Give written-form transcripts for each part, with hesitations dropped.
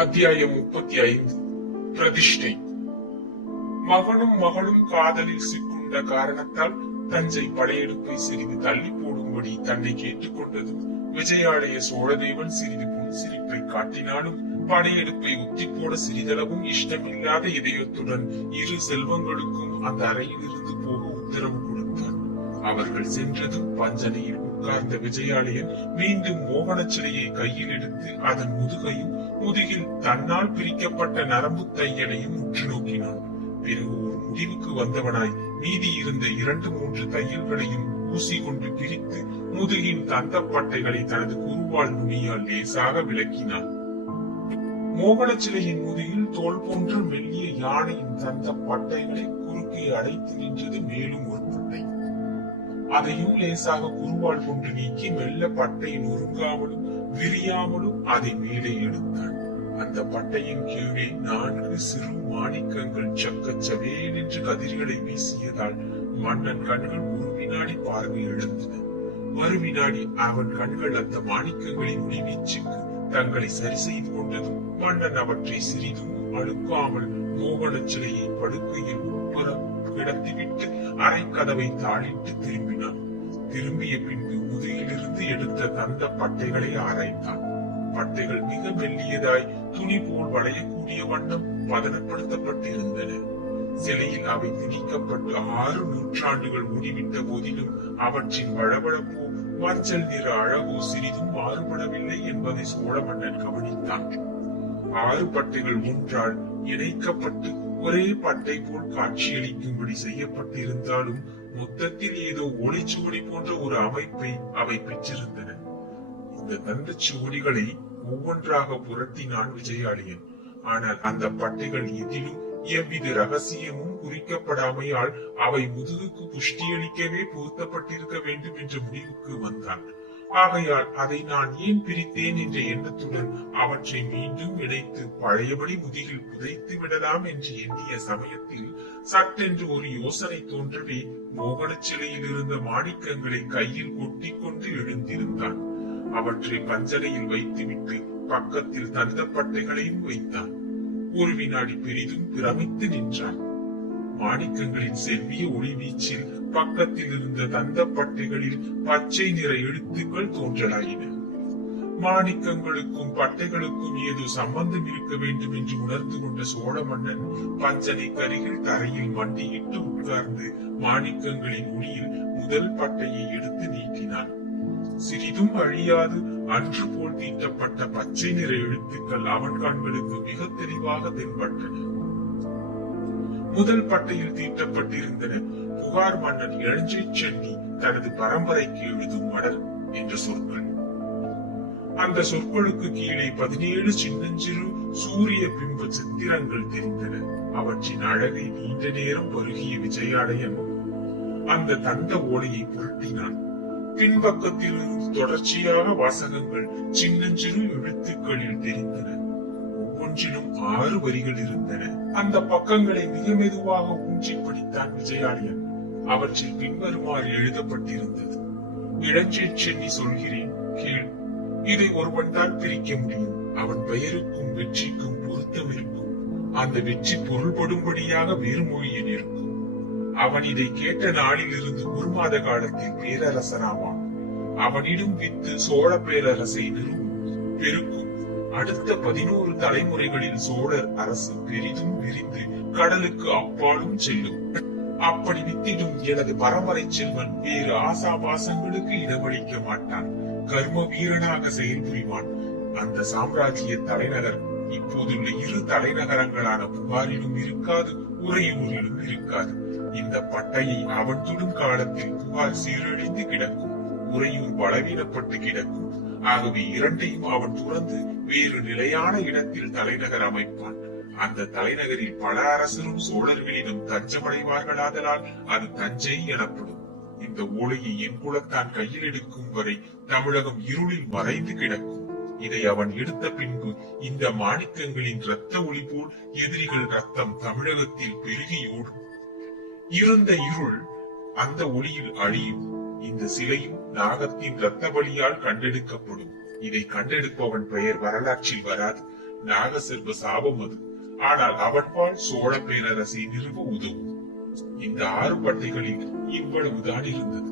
அத்தியாயம் 35. பிரதிஷ்டை. மகனும் மகளும் காதலில் சிக்குண்ட காரணத்தால் தஞ்சை படையெடுப்பை சிறிது தள்ளி போடும்படி தன்னை கேட்டுக்கொண்டதும் விஜயாலய சோழதேவன் சிறிது புன்சிரிப்பை காட்டினாலும் படையெடுப்பை ஒத்தி போட சிறிதளவும் இஷ்டமில்லாத இதயத்துடன் இரு செல்வங்களுக்கும் அந்த அறையில் இருந்து போக உத்தரவு கொடுத்தார். அவர்கள் சென்றதும் பஞ்சனையில் உட்கார்ந்த விஜயாலயன் மீண்டும் மோகன சிலையை கையில் எடுத்து அதன் முதுகில் தன்னால் பிரிக்கப்பட்ட நரம்பு தையலையும் உற்று நோக்கினான். பிறகு ஒரு முடிவுக்கு வந்தவனாய் மீதி இருந்த 2-3 தையல்களையும் ஊசி கொண்டு பிரித்து முதுகின் தந்தப்பட்டைகளை தனது குருவால் நுனியால் லேசாக விளக்கினான். மோகன சிலையின் முதுகில் தோல் போன்ற மெல்லிய யானையின் தந்த பட்டைகளை குறுக்கே அடைத்து நின்றது மேலும் ஒரு பட்டை. அதையும் லேசாக குருவால் கொண்டு நீக்கி மெல்ல பட்டை நொறுங்காமலும் விரியாமலும் அதை மேலே எடுத்தான். அந்த பட்டையின் கீழே 4 சிறு மாணிக்கங்கள் சக்கச்சவேல் என்று கதிர்களை வீசியதால் மன்னன் கண்கள் ஒரு வினாடி பார்வை இழந்தன. மறுவினாடி அவன் கண்கள் அந்த மாணிக்கங்களின் ஒளிவீச்சுக்கு தங்களை சரி செய்து கொண்டதும் மன்னன் அவற்றை சிறிதும் அழுக்காமல் மோகன சிலையை படுக்கையில் உட்புற கிடத்திவிட்டு அரை கதவை தாளிட்டு திரும்பினான். திரும்பிய பின்பு முதுகிலிருந்து எடுத்த தந்த பட்டைகளை ஆராய்ந்தான். பட்டைகள் மிக மெல்லியதாய் துணி போல் வளையக்கூடிய வண்ணம் பதனப்படுத்தப்பட்டிருந்தன. சிலையில் அவை திணிக்கப்பட்டு 6 நூற்றாண்டுகள் முடிவிட்ட போதிலும் அவற்றின் வளவளப்போ மஞ்சள் நிற அழகோ சிறிதும் மாறுபடவில்லை என்பதை சோழ மன்னன் கவனித்தான். 6 பட்டைகள் ஒன்றால் இணைக்கப்பட்டு ஒரே பட்டை போல் காட்சியளிக்கும்படி செய்யப்பட்டிருந்தாலும் மொத்தத்தில் ஏதோ ஒளிச்சுவடி போன்ற ஒரு அமைப்பை அவை பெற்றிருந்தன. இந்த தந்த சுவடிகளை ஒவ்வொன்றாக புரட்டினான் விஜயாலயன். ஆனால் அந்த பட்டைகள் எதிலும் எவ்வித ரகசியமும் குறிக்கப்படாமையால் அவை முதுகுக்கு புஷ்டியளிக்கவே பொருத்தப்பட்டிருக்க வேண்டும் என்ற முடிவுக்கு வந்தான். ஆகையால் அதை நான் ஏன் பிரித்தேன் என்ற எண்ணத்துடன் அவற்றை மீண்டும் இணைத்து பழையபடி முதுகில் புதைத்து விடலாம் என்று எண்ணிய சமயத்தில் சட்டென்று ஒரு யோசனை தோன்றவே மோகன சிலையில் இருந்த மாணிக்கங்களை கையில் கொட்டிக்கொண்டு எழுந்திருந்தான். அவற்றை பஞ்சனையில் வைத்துவிட்டு பக்கத்தில் தந்தப்பட்டைகளையும் வைத்தான். ஒரு வினாடி பெரிதும் பிரமித்து நின்றான். மாணிக்கங்களின் செவ்விய ஒளி வீச்சில் பக்கத்தில் இருந்த தந்தப்பட்டைகளில் பச்சை நிற எழுத்துக்கள் தோன்றலாயின. மாணிக்கங்களுக்கும் பட்டைகளுக்கும் ஏதோ சம்பந்தம் இருக்க வேண்டும் என்று உணர்ந்து கொண்ட சோழ மன்னன் பஞ்சனை கருகில் தரையில் மண்டியிட்டு உட்கார்ந்து மாணிக்கங்களின் ஒளியில் முதல் பட்டையை எடுத்து நீட்டினான். சிறிதும் அழியாது அன்று போல் தீட்டப்பட்ட பச்சை நிற எழுத்துக்கள் அவன் கண்களுக்கு மிக தெளிவாக தென்பட்டன. முதல் பட்டையில் தீட்டப்பட்டிருந்தன புகார் மன்னன் இளஞ்சை சென்னி தனது பரம்பரைக்கு எழுதும் மடல் என்ற சொற்கள். அந்த சொற்களுக்கு கீழே 17 சின்னஞ்சிறு சூரிய பிம்ப சித்திரங்கள் தெரிந்தன. அவற்றின் அழகை நீண்ட நேரம் பருகிய விஜயாலயன் அந்த தந்த ஓலையை புரட்டினான். பின்பக்கத்தில் இருந்து தொடர்ச்சியாக வாசகங்கள் சின்னஞ்சிறு எழுத்துக்களில் தெரிந்தன. ஒவ்வொன்றிலும் 6 வரிகள் இருந்தன. அந்த பக்கங்களை மிக மெதுவாக ஊன்றி படித்தான் விஜயாலயன். அவற்றில் பின்வருமாறு எழுதப்பட்டிருந்தது: இளஞ்சை சென்னி சொல்கிறேன் கேள். இதை ஒருவன் தான் பிரிக்க முடியும். அவன் பெயருக்கும் வெற்றிக்கும் பொருத்தம் இருக்கும். அந்த வெற்றி பொருள்படும்படியாக வேறு மொழியில் இருக்கும். அவன் இதை கேட்ட நாளில் இருந்து 1 மாத காலத்தில் பேரரசனாவான். அவனிடம் வித்து சோழ பேரரசை நிறுவும் பெருக்கும். அடுத்த 11 தலைமுறைகளில் சோழர் அரசு பெரிதும் விரிந்து கடலுக்கு அப்பாலும் செல்லும். அப்படி வித்திடும் எனது பரம்பரை செல்வன் வேறு ஆசாபாசங்களுக்கு இடமளிக்க மாட்டான். கர்ம வீரனாக செயல்புரிவான். அந்த சாம்ராஜ்ய தலைநகர் இப்போதுள்ள 2 தலைநகரங்களான புகாரிலும் இருக்காது, உறையூரிலும் இருக்காது. இந்த பட்டையை அவன் தொடும் காலத்தில் புகார் சீரழிந்து கிடக்கும், உறையூர் பலவீனப்பட்டு கிடக்கும். ஆகவே 2ஐயும் அவன் துறந்து வேறு நிலையான இடத்தில் தலைநகர் அமைப்பான். அந்த தலைநகரில் பல அரசரும் சோழர்களிடம் தஞ்சமடைவார்களாதலால் அது தஞ்சை எனப்படும். இந்த ஓலையை என் குலத்தான் கையில் எடுக்கும் வரை தமிழகம் இருளில் மறைந்து கிடக்கும். இதை அவன் எடுத்த பின்பு இந்த மாணிக்கங்களின் இரத்த ஒளி போல் எதிரிகள் ரத்தம் தமிழகத்தில் பெருகியோடும். இருந்த இருள் அந்த ஒளியில் அழியும். இந்த சிலையும் நாகத்தின் இரத்த பலியால் கண்டெடுக்கப்படும். இதை கண்டெடுப்பவன் பெயர் வரலாற்றில் வராது. நாகசர்வ சாபம் அது. ஆனால் அவன்பால் சோழ பேரரசை நிறுவ உதவும். இந்த 6 பட்டைகளில் இவ்வளவுதான் இருந்தது.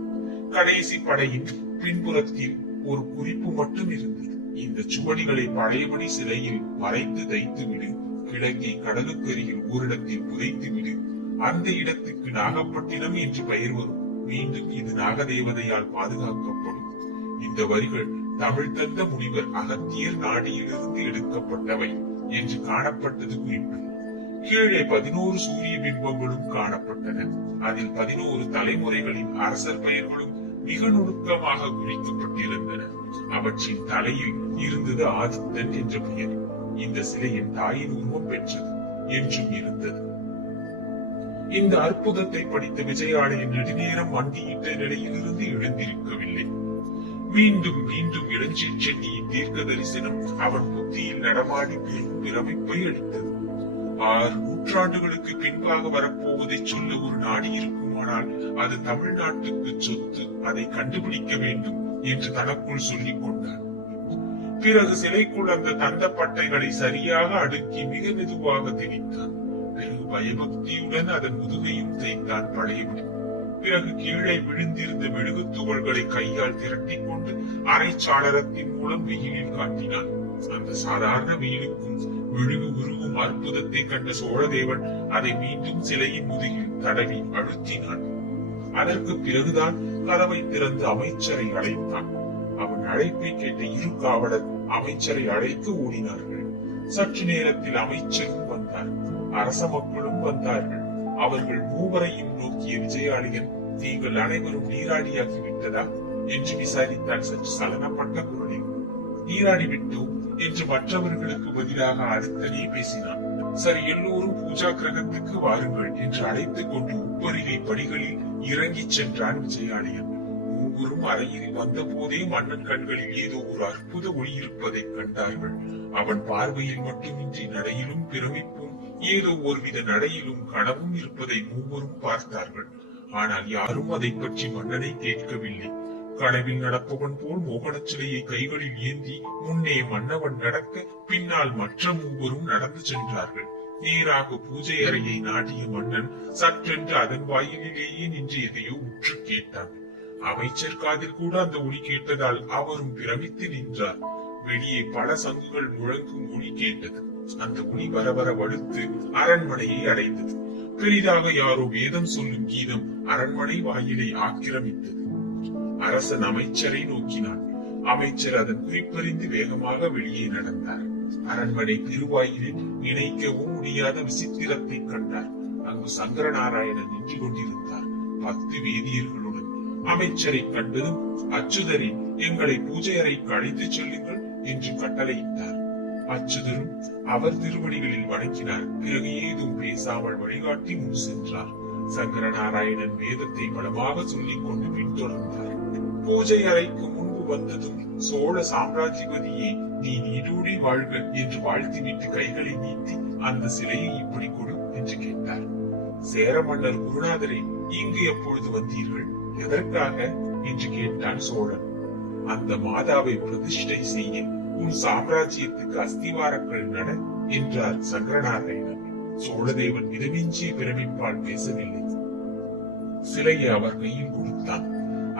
கடைசி படையின் பின்புறத்தில் ஒரு குறிப்பு மட்டும் இருந்தது. இந்த சுவடிகளை பழையபடி சிலையில் மறைத்து தைத்து விடு. கிழக்கே கடலுக்கருகில் ஓரிடத்தில் புதைத்து விடு. அந்த இடத்துக்கு நாகப்பட்டினம் என்று பெயர் வரும். மீண்டும் இது நாகதேவதையால் பாதுகாக்கப்படும். இந்த வரிகள் தமிழ் தந்த முனிவர் அகத்தியர் நாடியிலிருந்து எடுக்கப்பட்டவை என்று காணப்பட்டது குறிப்பு. கீழே 11 சூரிய பிம்பங்களும் காணப்பட்டன. அதில் 11 தலைமுறைகளின் அரசர் பெயர்களும் மிக நுணுக்கமாக குறிக்கப்பட்டிருந்தன. அவற்றின் தலையில் இருந்தது ஆதித்தன் என்ற பெயர். இந்த சிலையின் தாயின் உருவம் பெற்றது என்றும் இருந்தது. இந்த அற்புதத்தை படித்த விஜயாலயன் நெடுநேரம் மண்டியிட்ட நிலையிலிருந்து எழுந்திருக்கவில்லை. மீண்டும் மீண்டும் இளஞ்சீர் சென்னியின் தீர்க்க தரிசனம் அவன் புத்தியில் நடமாடி பெரும் பிரமிப்பை அளித்தது. 6 நூற்றாண்டுகளுக்கு பின்பாக வரப்போவதை சொல்ல ஒரு நாடு இருக்குமானால் அது தமிழ்நாட்டுக்கு சொத்து. அதை கண்டுபிடிக்க வேண்டும் என்று தனக்குள் சொல்லிக் கொண்டார். பிறகு சிலைக்குள் அந்த தந்த பட்டைகளை சரியாக அடுக்கி மிக மெதுவாக திணித்தான். பிறகு பயபக்தியுடன் அதன் முதுகையும் தைத்தான் பழையபடி. பிறகு கீழே விழுந்திருந்த மெழுகு துகள்களை கையால் திரட்டிக் கொண்டு அரை சாளரத்தின் மூலம் வெயிலில் காட்டினான். அந்த சாதாரண வெயிலுக்கும் மெழுகு உருகும் அற்புதத்தை கண்ட சோழதேவன் அதை மீண்டும் சிலையின் முதுகில் தடவி அழுத்தினான். அதற்கு பிறகுதான் கதவை திறந்து அமைச்சரை அழைத்தான். அவன் அழைப்பை கேட்ட 2 காவலர் அமைச்சரை அழைத்து ஓடினார்கள். சற்று நேரத்தில் அமைச்சரும் வந்தார். அரச மக்களும் வந்தார்கள். அவர்கள் மூவரையும் நோக்கிய விஜயாலயன், நீங்கள் அனைவரும் நீராடியாகி விட்டதா என்று விசாரித்தால் சற்று சலனப்பட்ட குரலில். நீராடி விட்டோம் என்று மற்றவர்களுக்கு பதிலாக அடுத்தனே பேசினான். சரி, எல்லோரும் பூஜா கிரகத்துக்கு வாருங்கள் என்று அழைத்துக் கொண்டு உப்பரிகை படிகளில் இறங்கிச் சென்றான் விஜயாலயன். மூவரும் அறையில் வந்த போதே மன்னன் கண்களில் ஏதோ ஒரு அற்புத ஒளி இருப்பதை கண்டார்கள். அவன் பார்வையில் மட்டுமின்றி நடையிலும் பிரமிப்பும், ஏதோ ஒருவித நடையிலும் கனவும் இருப்பதை மூவரும் பார்த்தார்கள். ஆனால் யாரும் அதை பற்றி மன்னனை கேட்கவில்லை. கனவில் நடப்பவன் போல் மோகனச் சிலையை கைகளில் ஏந்தி முன்னே மன்னவன் நடக்க பின்னால் மற்ற மூவரும் நடந்து சென்றார்கள். நேராக பூஜை அறையை நாட்டிய மன்னன் சற்றென்று அதன் வாயிலேயே நின்று எதையோ உற்று கேட்டான். அமைச்சர் காதில் கூட அந்த ஒளி கேட்டதால் அவரும் பிரமித்து நின்றார். வெளியே பல சங்குகள் முழங்கும் ஒளி கேட்டது. அந்த ஒளி வர வர வலுத்து அரண்மனையை அடைந்தது. பெரிதாக யாரோ வேதம் சொல்லும் கீதம் அரண்மனை வாயிலை ஆக்கிரமித்தது. அரசன் அமைச்சரை நோக்கினான். அமைச்சர் அதன் குறிப்பறிந்து வேகமாக வெளியே நடந்தார். அரண்மனை திருவாயிலில் நினைக்கவும் முடியாத விசித்திரத்தை கண்டார். அங்கு சங்கரநாராயணன் நின்று கொண்டிருந்தார் 10 வேதியர்களுடன். அமைச்சரை கண்டதும், அச்சுதரே, எங்களை பூஜை அறைக்கு அழைத்துச் செல்லுங்கள் என்று கட்டளையிட்டார். அச்சுதரும் அவர் திருவடிகளில் வணங்கினார். பிறகு ஏதும் பேசாமல் வழிகாட்டி முன் சென்றார். சங்கரநாராயணன் வேதத்தை பலமாக சொல்லிக் கொண்டு பின்தொடர்ந்தார். பூஜை அறைக்கு முன்பு வந்ததும், சோழ சாம்ராஜ்யபதியே, நீ நீடூழி வாழ்க என்று வாழ்த்திவிட்டு கைகளை நீட்டி அந்த சிலையை இப்படி கொடு என்று கேட்டார். சேர மன்னர் குருநாதரே, இங்கு எப்பொழுது வந்தீர்கள், எதற்காக என்று கேட்டான் சோழன். அந்த மாதாவை பிரதிஷ்டை செய்ய உன் சாம்ராஜ்யத்துக்கு அஸ்திவாரங்கள் நட என்றார் சங்கரநாராயணன். சோழதேவன் மிதமிஞ்சிய பிரமிப்பால் பேசவில்லை. சிலையை அவர் கையில் கொடுத்தான்.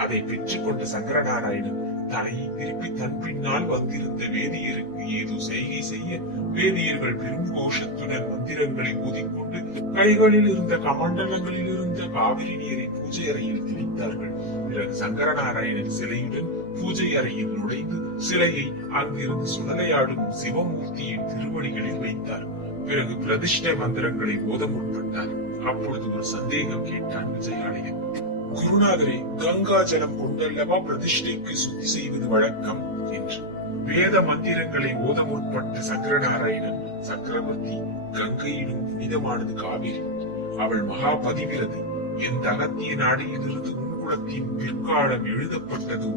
அதை பெற்றுக் கொண்ட சங்கரநாராயணன் தலையை திருப்பி தன் பின்னால் வந்திருந்த வேதியருக்கு ஏதோ செய்கை செய்ய, வேதியர்கள் பெரும் கோஷத்துடன் மந்திரங்களை ஊதிக்கொண்டு கைகளில் இருந்த கமண்டலங்களில் இருந்த காவிரி நீரை பூஜை அறையில் தெளித்தார்கள். பிறகு சங்கரநாராயணன் சிலையுடன் பூஜை அறையில் நுழைந்து சிலையை அங்கிருந்து சுடலையாடும் சிவமூர்த்தியின் திருவடிகளில் வைத்தார். பிறகு பிரதிஷ்டை மந்திரங்களை ஓத முற்பட்டார். அப்பொழுது ஒரு சந்தேகம் கேட்டான் விஜயாலயன். குருநாதரே, கங்கா ஜலம் கொண்டல்லவா பிரதிஷ்டைக்கு சுத்தி செய்வது வழக்கம் என்று. வேத மந்திரங்களை ஓத முற்பட்ட சங்கரநாராயணன், சக்கரவர்த்தி, கங்கையிலும் புனிதமானது காவிரி. அவள் மகா பதிவிரது. எந்த அகத்திய நாடியிலிருந்து முன்குலத்தின் பிற்காலம் எழுதப்பட்டதோ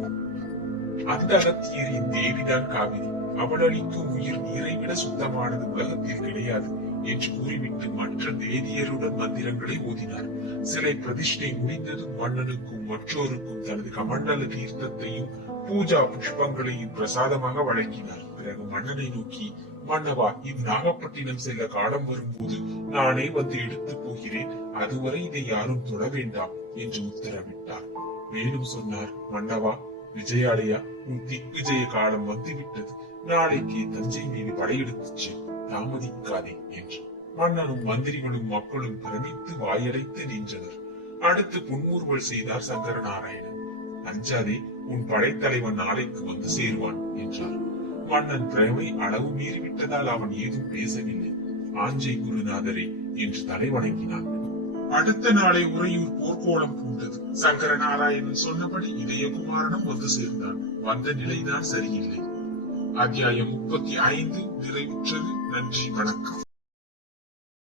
அந்த அகத்தியரின் தேவிதான் காவிரி. அவள் அளிக்கும் உயிர் நீரை விட சுத்தமானது உலகத்தில் கிடையாது என்று கூறிவிட்டு மற்ற வேதியருடன் மந்திரங்களை ஓதினார். சிலை பிரதிஷ்டை முடிந்ததும் மன்னனுக்கும் மற்றோருக்கும் தனது கமண்டல தீர்த்தத்தையும் பூஜா புஷ்பங்களையும் பிரசாதமாக வழங்கினார். பிறகு மன்னனை நோக்கி, மன்னவா, இந்நாகப்பட்டினம் செல்ல காலம் வரும்போது நானே வந்து எடுத்து போகிறேன், அதுவரை இதை யாரும் தொட வேண்டாம் என்று உத்தரவிட்டார். மேலும் சொன்னார், மன்னவா, விஜயாலயா, உன் திக்விஜய காலம் வந்துவிட்டது, நாளைக்கு தஞ்சை மீது படையெடுத்துச் செல், தாமதிக்காதே என்று. மன்னனும் மந்திரிகளும் மக்களும் பிரமித்து வாயடைத்து நின்றனர். அடுத்து புன்முறுவல் செய்தார் சங்கரநாராயணன். அஞ்சாதே, உன் படைத்தலைவன் நாளைக்கு வந்து சேருவான் என்றார். மன்னன் பிரமை அளவு மீறிவிட்டதால் அவன் ஏதும் பேசவில்லை. ஆஞ்சை குருநாதரே என்று தலை வணங்கினான். அடுத்த நாளை உறையூர் போர்க்கோளம் பூண்டது. சங்கரநாராயணன் சொன்னபடி இதயகுமாரனும் வந்து சேர்ந்தான். வந்த நிலைதான் சரியில்லை. அத்தியாயம் 35 நிறைவுற்றது. நன்றி, வணக்கம்.